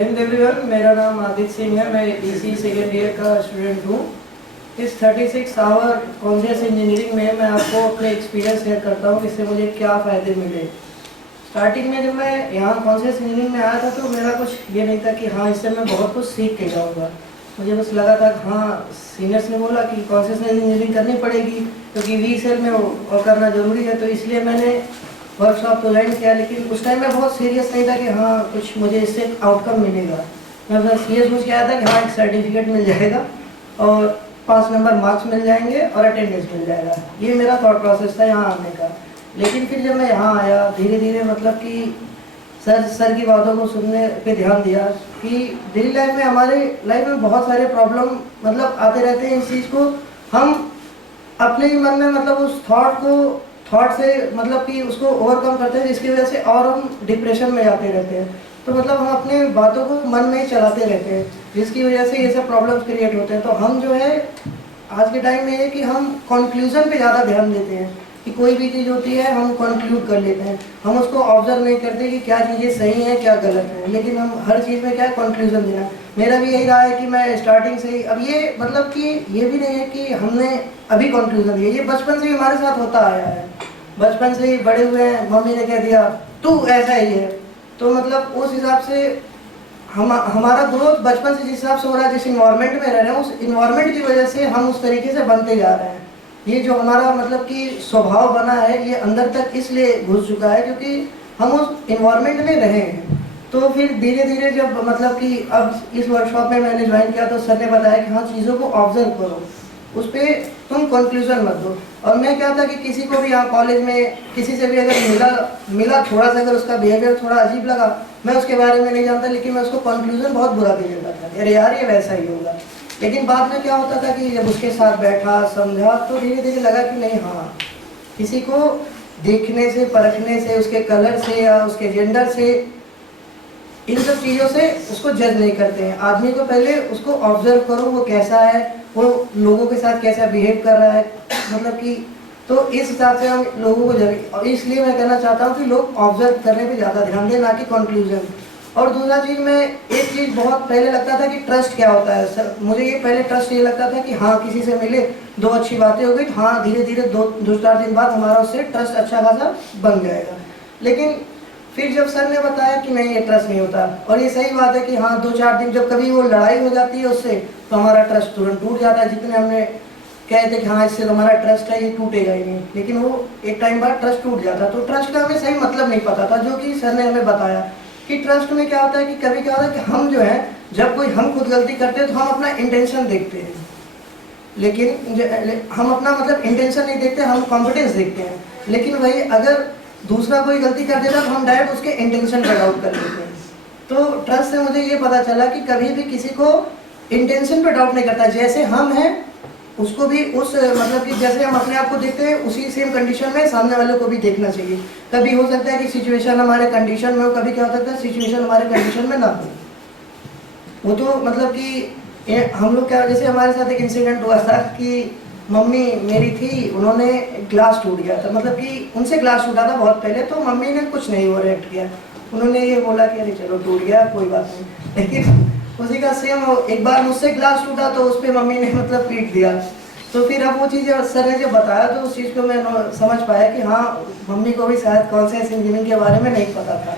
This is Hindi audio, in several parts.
एवरीवन, मेरा नाम आदित्य सिंह है। मैं बीसी सेकेंड ईयर का स्टूडेंट हूँ। इस 36 आवर कॉन्शियस इंजीनियरिंग में मैं आपको अपने एक्सपीरियंस शेयर करता हूँ कि इससे मुझे क्या फ़ायदे मिले। स्टार्टिंग में जब मैं यहाँ कॉन्शियस इंजीनियरिंग में आया था तो मेरा कुछ ये नहीं था कि हाँ इससे मैं बहुत कुछ सीख के जाऊँगा। मुझे बस लगा था कि हाँ सीनियर्स ने बोला कि कॉन्शियस इंजीनियरिंग करनी पड़ेगी क्योंकि वी सेल में वो करना ज़रूरी है, तो इसलिए मैंने वर्कशॉप तो ज्वाइन किया। लेकिन उस टाइम मैं बहुत सीरियस नहीं था कि हाँ कुछ मुझे इससे आउटकम मिलेगा। मैं बस ये सोच के आया था कि हाँ एक सर्टिफिकेट मिल जाएगा और 5 नंबर मार्क्स मिल जाएंगे और अटेंडेंस मिल जाएगा। ये मेरा थॉट प्रोसेस था यहाँ आने का। लेकिन फिर जब मैं यहाँ आया धीरे धीरे मतलब कि सर की बातों को सुनने पे ध्यान दिया कि डेली लाइफ में हमारे लाइफ में बहुत सारे प्रॉब्लम मतलब आते रहते हैं। इस चीज़ को हम अपने ही मन में मतलब उस थॉट से मतलब कि उसको ओवरकम करते हैं, जिसकी वजह से और हम डिप्रेशन में जाते रहते हैं। तो मतलब हम अपने बातों को मन में ही चलाते रहते हैं, जिसकी वजह से ये सब प्रॉब्लम्स क्रिएट होते हैं। तो हम जो है आज के टाइम में है कि हम कंक्लूजन पे ज़्यादा ध्यान देते हैं कि कोई भी चीज़ होती है हम कंक्लूड कर लेते हैं। हम उसको ऑब्जर्व नहीं करते कि क्या चीज़ें सही हैं क्या गलत है, लेकिन हम हर चीज़ में क्या है कंक्लूजन देना। मेरा भी यही रहा है कि मैं स्टार्टिंग से ही, अब ये मतलब कि ये भी नहीं है कि हमने अभी कंक्लूजन दिया, ये बचपन से ही हमारे साथ होता आया है। बचपन से ही बड़े हुए हैं, मम्मी ने कह दिया तू ऐसा ही है, तो मतलब उस हिसाब से हमारा ग्रोथ बचपन से जिस हिसाब से हो रहा है, जिस इन्वायरमेंट में रह रहे हैं, उस इन्वायरमेंट की वजह से हम उस तरीके से बनते जा रहे हैं। ये जो हमारा मतलब कि स्वभाव बना है ये अंदर तक इसलिए घुस चुका है क्योंकि हम उस इन्वायरमेंट में रहे हैं। तो फिर धीरे धीरे जब मतलब कि अब इस वर्कशॉप में मैंने ज्वाइन किया तो सर ने बताया कि हाँ चीज़ों को ऑब्जर्व करो, उस पर तुम कंक्लूजन मत दो। और मैं क्या था कि किसी को भी यहाँ कॉलेज में किसी से भी अगर मिला थोड़ा सा, अगर उसका बिहेवियर थोड़ा अजीब लगा, मैं उसके बारे में नहीं जानता, लेकिन मैं उसको कंक्लूजन बहुत बुरा दे देता था, अरे यार ये वैसा ही होगा। लेकिन बाद में क्या होता था कि जब उसके साथ बैठा समझा तो धीरे धीरे लगा कि नहीं, हाँ किसी को देखने से परखने से, उसके कलर से या उसके जेंडर से, इन सब चीज़ों से उसको जज नहीं करते हैं। आदमी को पहले उसको ऑब्जर्व करो, वो कैसा है, वो लोगों के साथ कैसा बिहेव कर रहा है, मतलब कि तो इस हिसाब से हम लोगों को जज। और इसलिए मैं कहना चाहता हूँ कि लोग ऑब्जर्व करने पे ज़्यादा ध्यान दें, ना कि कंक्लूजन। और दूसरा चीज़, मैं एक चीज़ बहुत पहले लगता था कि ट्रस्ट क्या होता है। सर मुझे ये पहले ट्रस्ट ये लगता था कि हाँ किसी से मिले, 2 अच्छी बातें हो गई, हाँ धीरे धीरे 2-4 दिन बाद हमारा उससे ट्रस्ट अच्छा खासा बन जाएगा। लेकिन फिर जब सर ने बताया कि नहीं ये ट्रस्ट नहीं होता, और ये सही बात है कि हाँ 2-4 दिन जब कभी वो लड़ाई हो जाती है उससे तो हमारा ट्रस्ट तुरंत टूट जाता है। जितने हमने कहते थे कि हाँ इससे हमारा ट्रस्ट है, ये टूटेगा ही नहीं, लेकिन वो एक टाइम बाद ट्रस्ट टूट जाता। तो ट्रस्ट का हमें सही मतलब नहीं पता था, जो कि सर ने हमें बताया कि ट्रस्ट में क्या होता है कि कभी क्या होता है कि हम जो है जब कोई हम खुद गलती करते हैं तो हम अपना इंटेंशन देखते हैं, लेकिन हम अपना मतलब इंटेंशन नहीं देखते, हम कॉम्पिटेंस देखते हैं। लेकिन वही अगर दूसरा कोई गलती कर देता तो हम डायरेक्ट उसके इंटेंशन पर डाउट कर लेते हैं। तो ट्रस्ट से मुझे ये पता चला कि कभी भी किसी को इंटेंशन पर डाउट नहीं करता। जैसे हम हैं उसको भी उस मतलब कि जैसे हम अपने आप को देखते हैं उसी सेम कंडीशन में सामने वाले को भी देखना चाहिए। कभी हो सकता है कि सिचुएशन हमारे कंडीशन में हो, कभी क्या हो सकता है सिचुएशन हमारे कंडीशन में ना हो। वो तो मतलब कि हम लोग क्या, जैसे हमारे साथ एक इंसिडेंट हुआ था कि मम्मी मेरी थी, उन्होंने ग्लास टूट गया था, मतलब कि उनसे ग्लास टूटा था बहुत पहले, तो मम्मी ने कुछ नहीं वो रिएक्ट किया। उन्होंने ये बोला कि अरे चलो टूट गया कोई बात नहीं। लेकिन उसी का सेम एक बार मुझसे ग्लास टूटा तो उस पर मम्मी ने मतलब पीट दिया। तो फिर अब वो चीज़ सर ने जब बताया तो उस चीज़ को मैं समझ पाया कि हाँ मम्मी को भी शायद कॉन्शियस इंजीनियरिंग के बारे में नहीं पता था,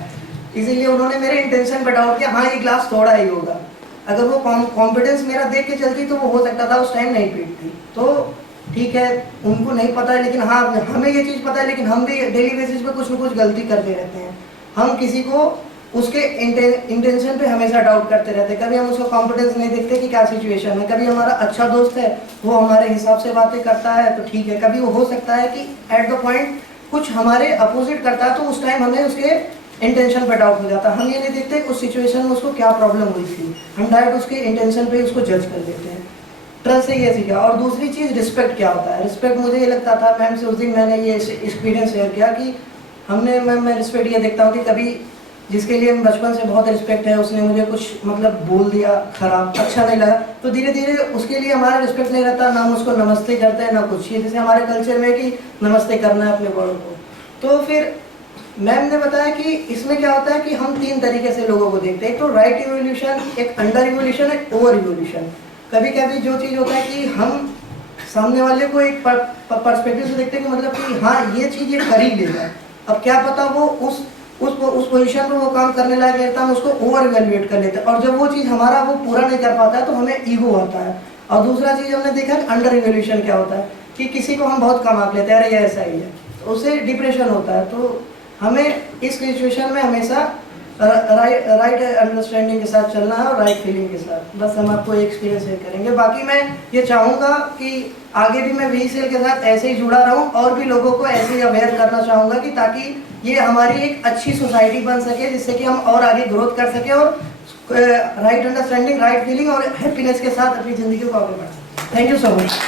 इसीलिए उन्होंने मेरे इंटेंशन पर डाउट किया, हाँ ये ग्लास तोड़ा ही होगा। अगर वो कॉन्फिडेंस मेरा देख के चलती तो वो हो सकता था उस टाइम नहीं पीटती। तो ठीक है उनको नहीं पता है, लेकिन हाँ हमें ये चीज़ पता है। लेकिन हम भी डेली बेसिस पे कुछ न कुछ गलती करते रहते हैं। हम किसी को उसके इंटेंशन पे हमेशा डाउट करते रहते हैं। कभी हम उसका कॉन्फिडेंस नहीं देखते कि क्या सिचुएशन है। कभी हमारा अच्छा दोस्त है, वो हमारे हिसाब से बातें करता है तो ठीक है, कभी वो हो सकता है कि एट द पॉइंट कुछ हमारे अपोजिट करता है, तो उस टाइम हमें उसके इंटेंशन पर डाउट हो जाता है। हम ये नहीं देखते उस सिचुएशन में उसको क्या प्रॉब्लम हुई थी, हम डायरेक्ट उसके इंटेंशन पे उसको जज कर देते हैं। ट्रस्ट से ये सीखा। और दूसरी चीज़ रिस्पेक्ट क्या होता है। रिस्पेक्ट मुझे ये लगता था, मैम से उस दिन मैंने ये एक्सपीरियंस शेयर किया कि मैं रिस्पेक्ट ये देखता हूँ कि कभी जिसके लिए बचपन से बहुत रिस्पेक्ट है उसने मुझे कुछ मतलब बोल दिया खराब, अच्छा नहीं लगा, तो धीरे धीरे उसके लिए हमारा रिस्पेक्ट नहीं रहता, ना हम उसको नमस्ते करते हैं ना कुछ। ये जैसे हमारे कल्चर में कि नमस्ते करना है अपने बड़ों को। तो फिर मैम ने बताया कि इसमें क्या होता है कि हम 3 तरीके से लोगों को देखते हैं, एक तो राइट इवोल्यूशन, एक अंडर इवोल्यूशन, एक ओवर इवोल्यूशन। कभी कभी जो चीज़ होता है कि हम सामने वाले को एक पर्सपेक्टिव से देखते हैं कि मतलब कि हाँ ये चीज़ ये कर ही लेगा, अब क्या पता वो उस पोजीशन पर वो काम करने लायक रहता है, हम उसको ओवर इवेल्युएट कर लेते हैं, और जब वो चीज़ हमारा वो पूरा नहीं कर पाता है तो हमें ईगो आता है। और दूसरा चीज़ हमने देखा है अंडर इवेल्यूशन क्या होता है कि किसी को हम बहुत कम आंक लेते हैं, अरे ये ऐसा ही है, तो उससे डिप्रेशन होता है। तो हमें इस सिचुएशन में हमेशा राइट अंडरस्टैंडिंग के साथ चलना है और राइट फीलिंग के साथ। बस हम आपको एक्सपीरियंस शेयर करेंगे। बाकी मैं ये चाहूँगा कि आगे भी मैं वीसेल के साथ ऐसे ही जुड़ा रहूँ और भी लोगों को ऐसे ही अवेयर करना चाहूँगा कि ताकि ये हमारी एक अच्छी सोसाइटी बन सके, जिससे कि हम और आगे ग्रोथ कर सकें और राइट अंडरस्टैंडिंग, राइट फीलिंग और हैप्पीनेस के साथ अपनी ज़िंदगी को आगे बढ़ा सकें। Thank you so much.